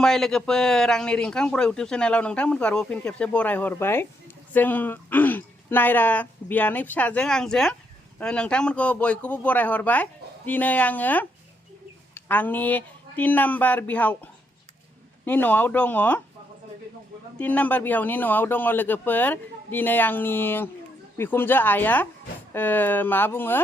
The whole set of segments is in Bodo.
खुलुमबाय लोगोफोर आंनि रिंखां बर' इउटुब चेनेलाव नोंथांमोनखौ आरोबाव फिन खेबसे बराय हरबाय जों नायरा बियानै फिसाजों आंजों नोंथांमोनखौ बयखौबो बराय हरबाय दिनै आङो आंनि 3 नाम्बार बिहावनि न'आव दङ 3 नाम्बार बिहावनि न'आव दङ लोगोफोर दिनै आंनि बिखुमजो आइया मा बुङो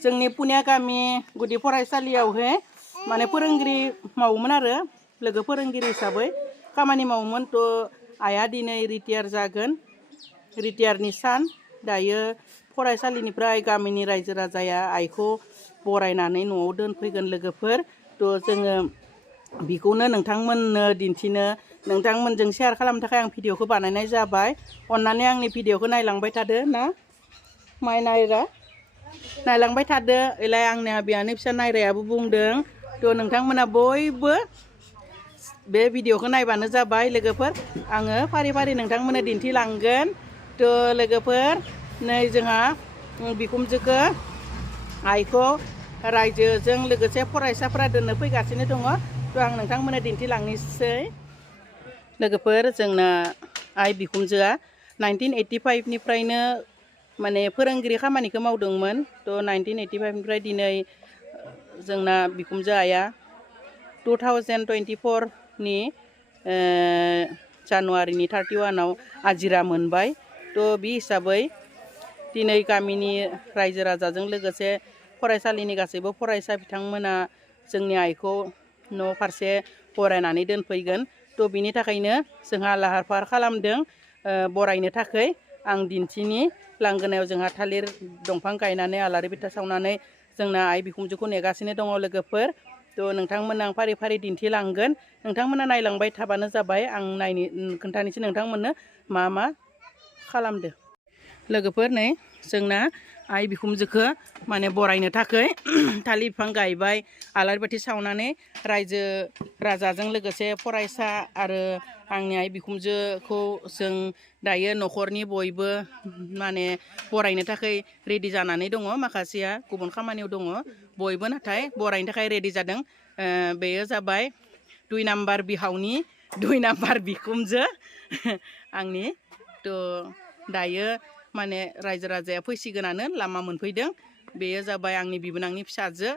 जोंनि पुनिया गामि गुदि फरायसालियावहाय माने फोरोंगिरि मावोमोन आरो लोगो फोरोंगिरि हिसाबै खामानि मावोमोन थ' आइया दिनै रिटायार जागोन रिटायारनि सान दायो फरायसालिनिफ्राय गामिनि रायजो राजाया आइखौ बरायनानै न'आव दोनफैगोन लोगोफोर थ' जोङो बिखौनो नोंथांमोननो दिन्थिनो नोंथांमोनजों शेयार खालामनो थाखाय आं भिडिअखौ बानायनाय जाबाय अन्नानै आंनि भिडिअखौ नायलांबाय थादो ना माय नायरा नायलांबाय थादो एलाय आंनिया बियानै फिसा नायरायाबो बुंदों थ' नोंथांमोना बयबो बे भिडिअखौ नायबानो जाबाय लोगोफोर आङो फारि फारि नोंथांमोननो दिन्थिलांगोन थ' लोगोफोर नै जोंहा बिखुमजोखौ आइखौ रायजोजों लोगोसे फरायसाफोरा दोननो फैगासिनो दङ थ' आं नोंथांमोननो दिन्थिलांनोसै लोगोफोर जोंना आइ बिखुमजोआ 1985 निफ्रायनो माने फोरोंगिरि खामानिखौ मावदोंमोन थ' 1985 निफ्राय दिनै जोंना बिखुमजो आइया 2024 नि जानुवारिनि 31 आजिरा मोनबाय थ' बे हिसाबै दिनै गामिनि रायजो राजाजों लोगोसे फरायसालिनि गासैबो फरायसा बिथांमोना जोंनि आइखौ न' फारसे बरायनानै दोनफैगोन थ' बिनि थाखायनो जोंहा लाहार फाहार खालामदों बरायनो थाखाय आं दिन्थिनि लांगोनायाव जोंहा थालिर दंफां गायनानै आलारि बाथि सावनानै जोंना आइ बिखुमजोखौ नेगासिनो दङ लोगोफोर थ' नोंथांमोननो आं फारि फारि दिन्थिलांगोन नोंथांमोना नायलांबाय थाबानो जाबाय आं खोन्थानोसै नोंथांमोननो मा खालामदो लोगोफोर नै जोंना आइ बिखुमजोखौ माने बरायनो थाखाय थालिर बिफां गायबाय आलारि बाथि सावनानै रायजो राजाजों लोगोसे फरायसा आरो आंनि आइ बिखुमजोखौ जों दायो न'खरनि बयबो माने बरायनो थाखाय रेडि जानानै दङ माखासेया गुबुन खामानियाव दङ बयबो नाथाय बरायनो थाखाय रेडि जादों बेयो जाबाय 2 नाम्बार बिहावनि 2 नाम्बार बिखुमजो आंनि थ' दायो माने रायजो राजाया फैसिगोनानो लामा मोनफैदों बेयो जाबाय आंनि बिबोनांनि फिसाजो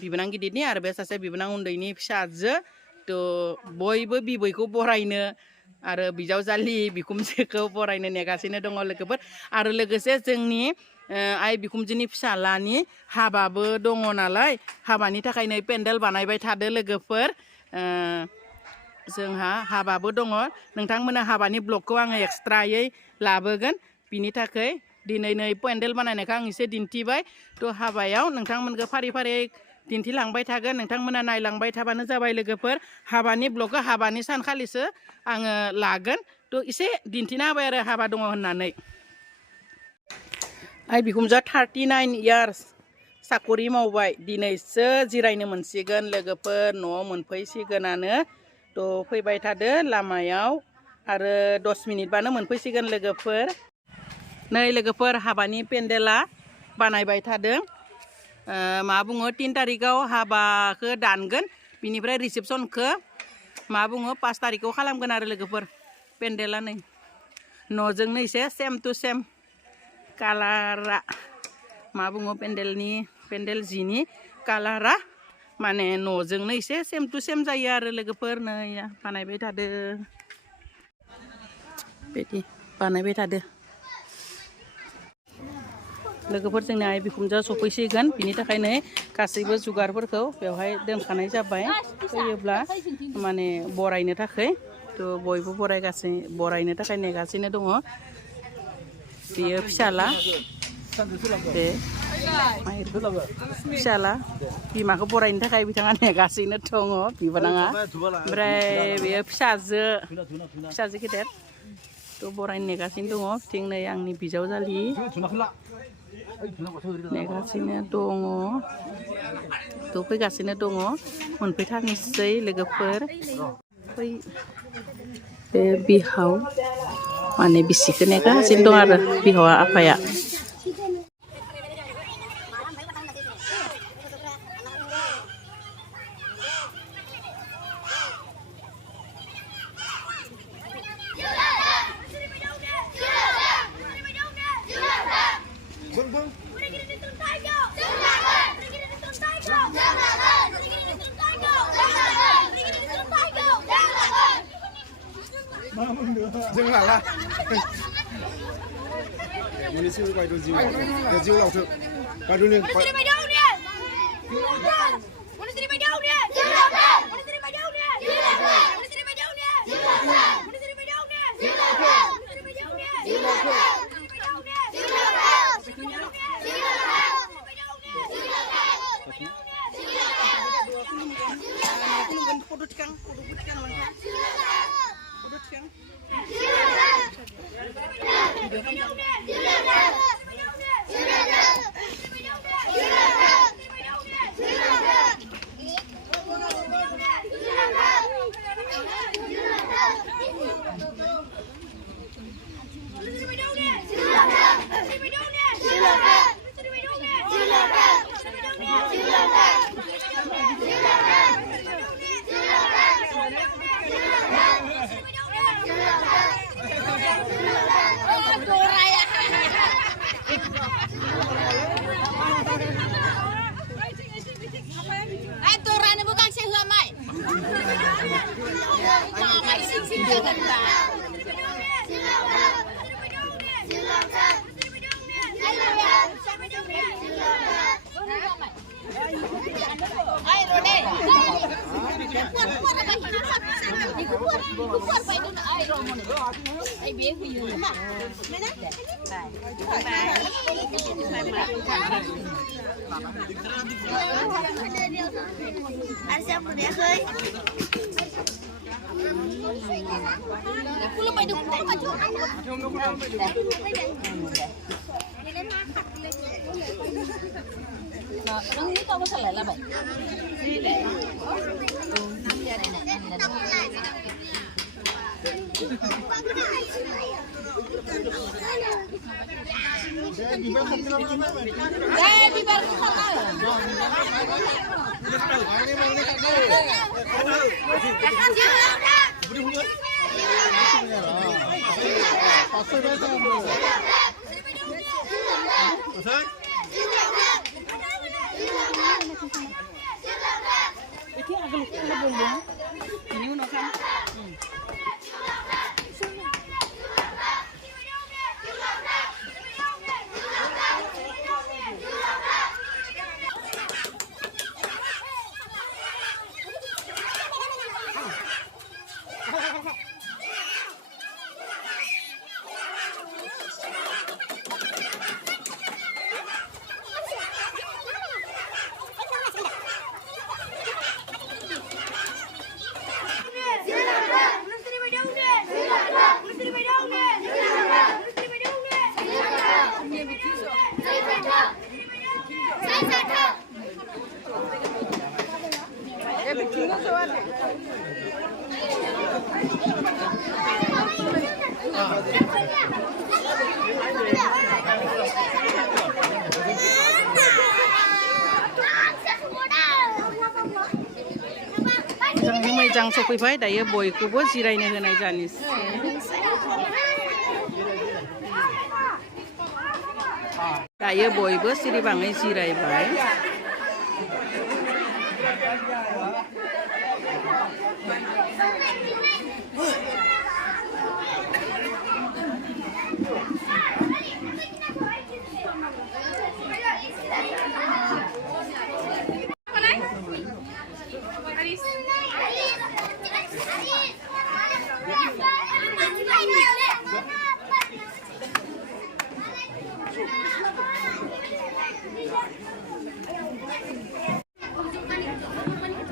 बिबोनां गिदिरनि आरो बे सासे बिबोनां उन्दैनि फिसाजो थ' बयबो बिबैखौ बरायनो आरो बिजावजालि बिखुमजोखौ बरायनो नेगासिनो दङ लोगोफोर आरो लोगोसे जोंनि आइ बिखुमजोनि फिसालानि हाबाबो दङ नालाय हाबानि थाखायनो पेन्डेल बानायबाय थादो लोगोफोर जोंहा हाबाबो दङ नोंथांमोना हाबानि ब्लगखौ आङो एक्सट्रायै लाबोगोन बिनि थाखाय दिनै नै पेन्डेल बानायनायखौ आं एसे दिन्थिबाय थ' हाबायाव नोंथांमोनखौ फारि फारि दिन्थिलांबाय थागोन नोंथांमोना नायलांबाय थाबानो जाबाय लोगोफोर हाबानि ब्लगखौ हाबानि सानखालिसो आङो लागोन थ' एसे दिन्थिना होबाय आरो हाबा दङ होननानै आइ बिखुमजोआ 39 इयार्स साकरि मावबाय दिनैसो जिरायनो मोनसिगोन लोगोफोर न'आव मोनफैसिगोनानो थ' फैबाय थादो लामायाव आरो 10 मिनिटबानो मोनफैसिगोन लोगोफोर नै लोगोफोर हाबानि पेन्डेला बानायबाय थादों मा बुङो 3 तारिखआव हाबाखौ दानगोन बिनिफ्राय रिसेपसनखौ मा बुङो 5 तारिखआव खालामगोन आरो लोगोफोर पेन्डेला नै न'जोंनो एसे सेम टु सेम कालारा मा बुङो पेन्डेल जिनि कालारा माने न'जोंनो एसे सेम टु सेम जायो आरो लोगोफोर नै बानायबाय थादो बिदि बानायबाय थादो लोगोफोर जोंनि आइ बिखुमजोआ सफैसिगोन बिनि थाखायनो गासैबो जुगारफोरखौ बेवहाय दोनखानाय जाबाय फैयोब्ला माने बरायनो थाखाय थ' बयबो बरायनो थाखाय नेगासिनो दङ बियो फिसाला बे फिसाला बिमाखौ बरायनो थाखाय बिथाङा नेगासिनो दङ बिबोनाङा ओमफ्राय बेयो फिसाजो गेदेर थ' बरायनो नेगासिनो दङ बिथिं नै आंनि बिजावजालि नेगासिनो दङ थ' फैगासिनो दङ मोनफैथारनोसै लोगोफोर बे बिहाव माने बिसिखौ नेगासिनो दं आरो बिहावा आफाया dừng lại là mình sẽ quay đồ diêu để diêu lẩu thực quay đồ liền quay मोजां सफैबाय दायो बयखौबो जिरायनो होनाय जानोसै दायो बयबो सिरिबाङै जिरायबाय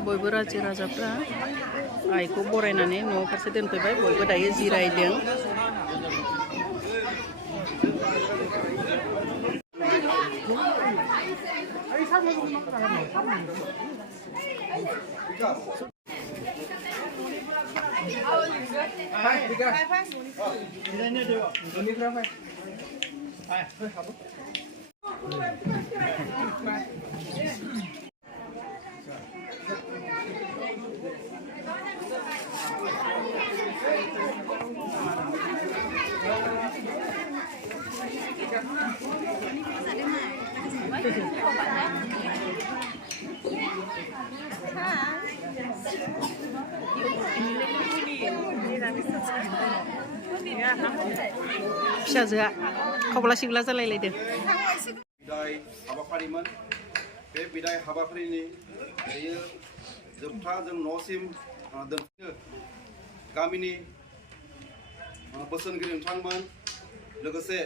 बयबो रायजो राजाफ्रा आइखौ बरायनानै न' फारसे दोनफैबाय बयबो दायो जिरायदों फिसाजोआ खावब्ला सिब्ला जालायलायदों बिदाय हाबाफारिमोन बे बिदाय हाबाफारिनि बेयो जोबथा जों न'सिम दोनफैनो गामिनि बोसोनगिरि नोंथांमोन लोगोसे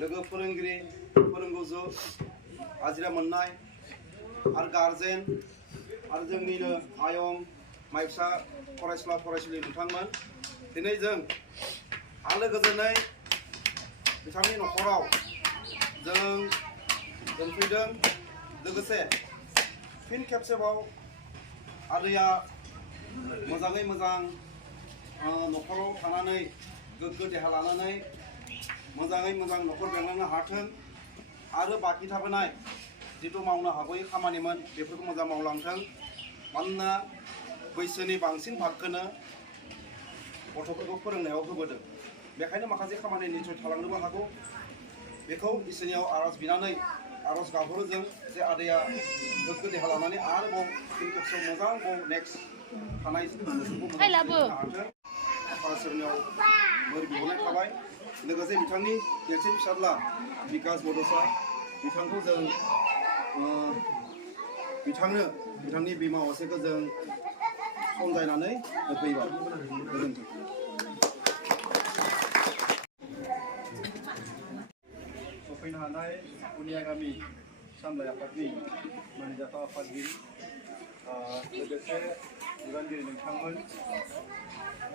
लोगो फोरोंगिरि फोरोंगुजु आजिरा मोननाय आरो गारजेन आरो जोंनिनो आयं माइसा फरायसुला फरायसुलि नोंथांमोन दिनै जों आलो गोजोनै बिथांनि न'खराव जों दोनफैदों लोगोसे फिन खेबसेबाव आदैया मोजाङै मोजां न'खराव थानानै गोग्गो देहा लानानै मोजाङै मोजां न'खर बेंलांनो हाथों आरो बाखि थाबोनाय जिथु मावनो हागौयै खामानिमोन बेफोरखौ मोजां मावलांथों मानोना बैसोनि बांसिन भागखौनो गथ'फोरखौ फोरोंनायाव होबोदों बेखायनो माखासे खामानि निसय थालांनोबो हागौ बेखौ इसोरनियाव आर'ज बिनानै आर'ज गाबहरो जों जे आदैया गोग्गो देहा लानानै आरोबाव फिन खेबसेयाव मोजां नेक्स्ट थानाय हाथों फरायसालियाव बोर बिहरनाय थाबाय लोगोसे बिथांनि देरसिन फिसाज्ला बिकास बड'सा बिथांखौ जों बिथांनो बिथांनि बिमा असेखौ जों समजायनानै होफैबाय गोजोन्थों सफैनो हानाय उनिया गामि सामलाय आफादनि मानिजाथाव आफादगिरि लोगोसे बिबानगिरि नोंथांमोन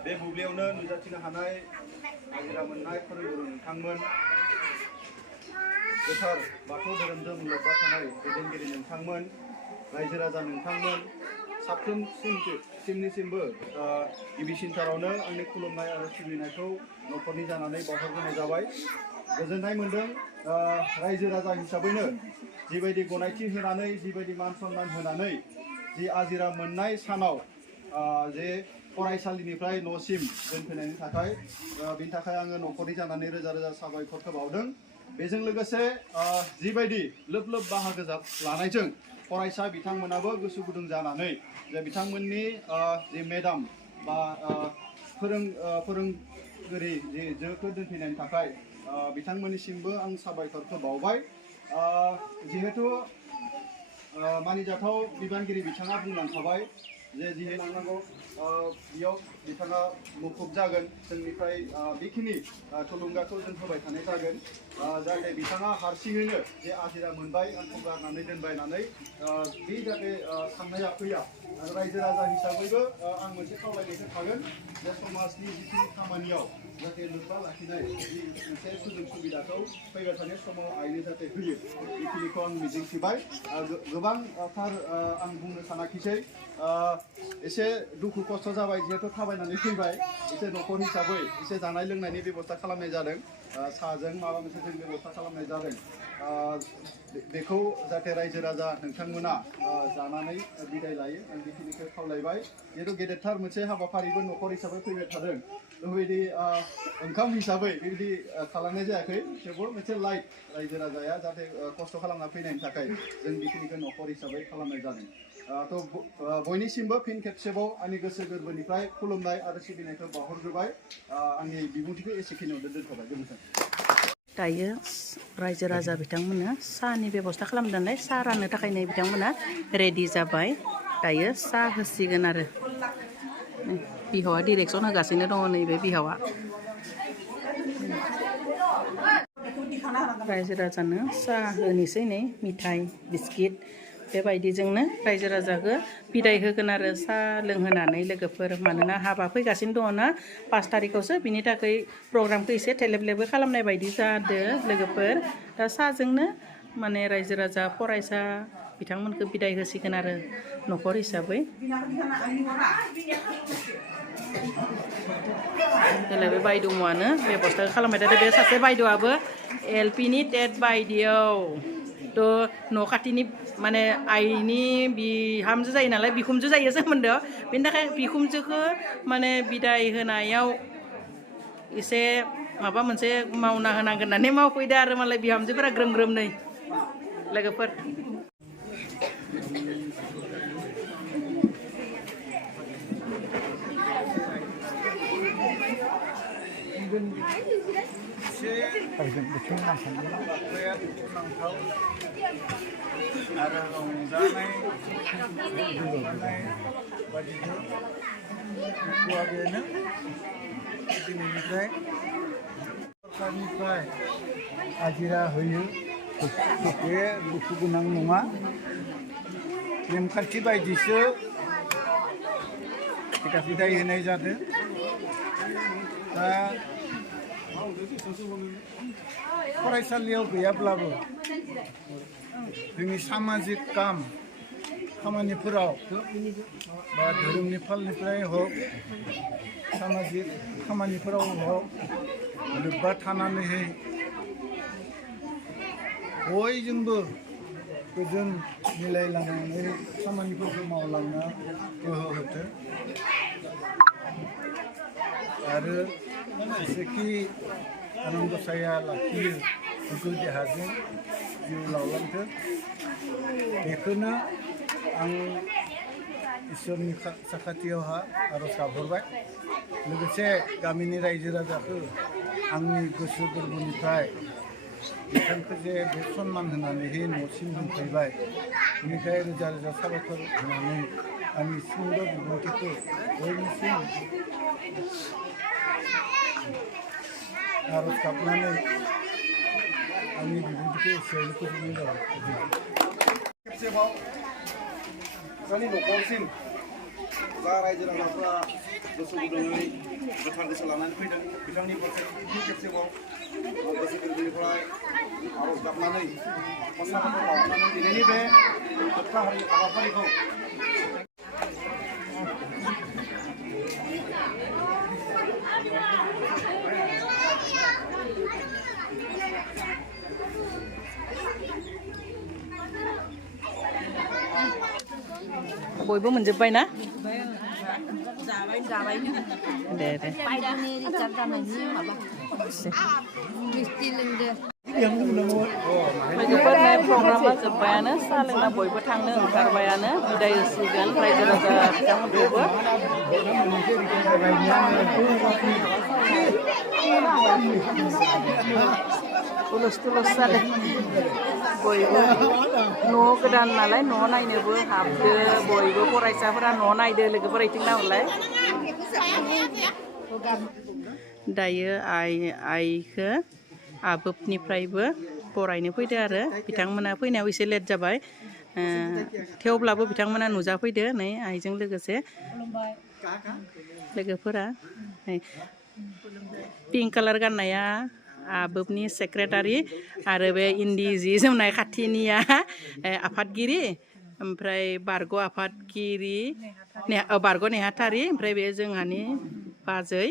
बे बुब्लियावनो नुजाथिनो हानाय आजिरा मोननाय फोरोंगुरु नोंथांमोन गोथार बाथौ धोरोमजों लोब्बा थानाय दैदेनगिरि नोंथांमोन रायजो राजा नोंथांमोन साफ्रोमसिमबो गिबिसिनथारावनो आंनि खुलुमनाय आरो सिबिनायखौ न'खरनि जानानै बावहरग्रोनाय जाबाय गोजोननाय मोन्दों रायजो राजा हिसाबैनो जिबायदि गनायथि होनानै जिबायदि मान सन्मान होनानै जि आजिरा मोननाय सानाव जे फरायसालिनिफ्राय न'सिम दोनफैनायनि थाखाय बेनि थाखाय आङो न'खरनि जानानै रोजा रोजा साबायखरखौ बावदों बेजों लोगोसे जिबायदि लोब लोब बाहागो लानायजों फरायसा बिथांमोनाबो गोसो गुदुं जानानै जे बिथांमोननि जि मेडाम बा फोरोंगिरि जि जोखौ दोनफैनायनि थाखाय बिथांमोननिसिमबो आं साबायखरखौ बावबाय जिहेतु मानिजाथाव बिबानगिरि बिथाङा बुंलांखाबाय जे जिहे लांनांगौ बेयाव बिथाङा मुखुब जागोन जोंनिफ्राय बेखिनि थुलुंगाखौ जों होबाय थानाय जागोन जाहाथे बिथाङा हारसिङैनो जे आजिरा मोनबाय आंखौ गारनानै दोनबायनानै बे जाहाथे साननाया फैया रायजो राजा हिसाबैबो आं मोनसे खावलायनायखौ थागोन जे समाजनि जिखिनि खामानियाव जाहाथे लोब्बा लाखिनाय जि मोनसे सुजुग सुबिदाखौ फैबाय थानाय समाव आइनो जाहाथे होयो बेखिनिखौ आं मिजिंथिबाय गोबांथार आं बुंनो सानाखिसै एसे दुखु खस्थ' जाबाय जिहेतु थाबायनानै फैबाय एसे न'खर हिसाबै एसे जानाय लोंनायनि बेब'स्था खालामनाय जादों साहाजों माबा मोनसे जों बेब'स्था खालामनाय जादों बेखौ जाहाथे रायजो राजा नोंथांमोना जानानै बिदाय लायो आं बेखिनिखौ खावलायबाय जिहेतु गेदेरथार मोनसे हाबाफारिबो न'खर हिसाबै फैबाय थादों बेबायदि ओंखाम हिसाबै बेबायदि खालामनाय जायाखै थेवबो मोनसे लाइट रायजो राजाया जाहाथे खस्थ' खालामना फैनायनि थाखाय जों बेखिनिखौ न'खर हिसाबै खालामनाय जादों बयनिसिमबो फिन खेबसेबाव आंनि गोसो गोरबोनिफ्राय खुलुमनाय आरो सिबिनायखौ बावहरग्रोबाय आंनि बिबुंथिखौ एसेखिनियावनो दोनथ'बाय गोजोन्थों दायो रायजो राजा बिथांमोना साहानि बेब'स्था खालामनानै साहा राननो थाखाय नै बिथांमोना रेडि जाबाय दायो साहा होसिगोन आरो बिहावा डिरेक्सन होगासिनो दङ नैबे बिहावा रायजो राजानो साहा होनोसै नै मिथाइ बिस्किट बेबायदिजोंनो रायजो राजाखौ बिदाय होगोन आरो साहा लोंहोनानै लोगोफोर मानोना हाबा फैगासिनो दङ ना 5 तारिखआवसो बिनि थाखाय प्रग्रामखौ एसे थेलेब खालामनाय बायदि जादों लोगोफोर दा साहाजोंनो माने रायजो राजा फरायसा बिथांमोनखौ बिदाय होसिगोन आरो न'खर हिसाबै देलाय बे बायद'आनो बेब'स्था खालामबाय थादों बे सासे बायद'आबो LP नि टेट बायदियाव थ' न' खाथिनि माने आइनि बिहामजो जायो नालाय बिखुमजो जायो सोमोन्दोआव बेनि थाखाय बिखुमजोखौ माने बिदाय होनायाव एसे माबा मोनसे मावना होनांगोन होननानै मावफैदो आरो मालाय बिहामजोफोरा ग्रोम ग्रोम नै लोगोफोर ajira hoyo bे दुखु गोनां नङा नेमखान्थि बायदिसो टिका बिदाय होनाय जादों दा फरायसालियाव गैयाब्लाबो जोंनि सामाजिक खामानिफोराव बा धोरोमनि फालनिफ्राय हक सामाजिक खामानिफोराव हक लोब्बा थानानैहाय बयजोंबो गोजोन मिलायलांनानै खामानिफोरखौ मावलांनो गोहो होथों आरो जेसेखि आनान गसाइया लाखियो गोग्गो देहाजों जिउ लावलांथों बेखौनो आं इसोरनि साखाथियावहा आरज गाबहरबाय लोगोसे गामिनि रायजो राजाखौ आंनि गोसो गोरबोनिफ्राय बिथांखौ जे बे सन्मान होनानैहाय न'सिम दोनफैबाय बेनिखाय रोजा रोजा साबायखर होनानै आंनि सुंद' बिबुंथिखौ बयनिसिम आरज गाबनानै आंनि बिबुंथिखौ एसेयावनो फोजोबनाय जाबाय खेबसेबाव जोंनि न'खरसिम जा रायजो राजाफ्रा गोसो गुदुङै गोथार गोसो लानानै फैदों बिथांनि फारसे खेबसेबाव गोसो गोरबोनिफ्राय आरज गाबनानै खन्नाफोरखौ बावनानै दिनैनि बे जोबथा हाबाफारिखौ बयबो मोनजोब्बाय ना दे दे लोगोफोरनि प्रग्रामा जोब्बायानो साहा लोंना बयबो थांनो ओंखारबायानो बिदाय होसिगोन रायजो राजा बिथांमोनखौबो उलुस तुलुस जादों बयबो न' गोदान नालाय न' नायनोबो हाबदो बयबो फरायसाफोरा न' नायदो लोगोफोर इथिं नाहरलाय दायो आइखौ आबोबनिफ्रायबो बरायनो फैदो आरो बिथांमोना फैनायाव एसे लेट जाबाय थेवब्लाबो बिथांमोना नुजाफैदो नै आइजों लोगोसे लोगोफोरा पिंक कालार गाननाया आबोबनि सेक्रेटारि आरो बे इन्दि जि जोमनाय खाथिनिया आफादगिरि ओमफ्राय बारग' आफादगिरि बारग' नेहाथारि ओमफ्राय बे जोंहानि बाजै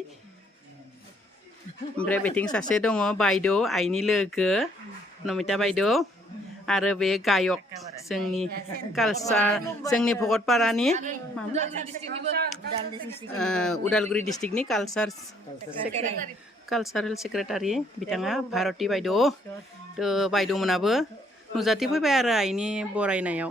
ओमफ्राय बेथिं सासे दङ बायद' आइनि लोगो नमिता बायद' आरो बे गायक जोंनि कालचार जोंनि भगतपारानि उदालगुरि डिस्ट्रिक्टनि कालचारेल सेक्रेटारि बिथाङा भारती बायद' बायद'मोनाबो नुजाथिफैबाय आरो आइनि बरायनायाव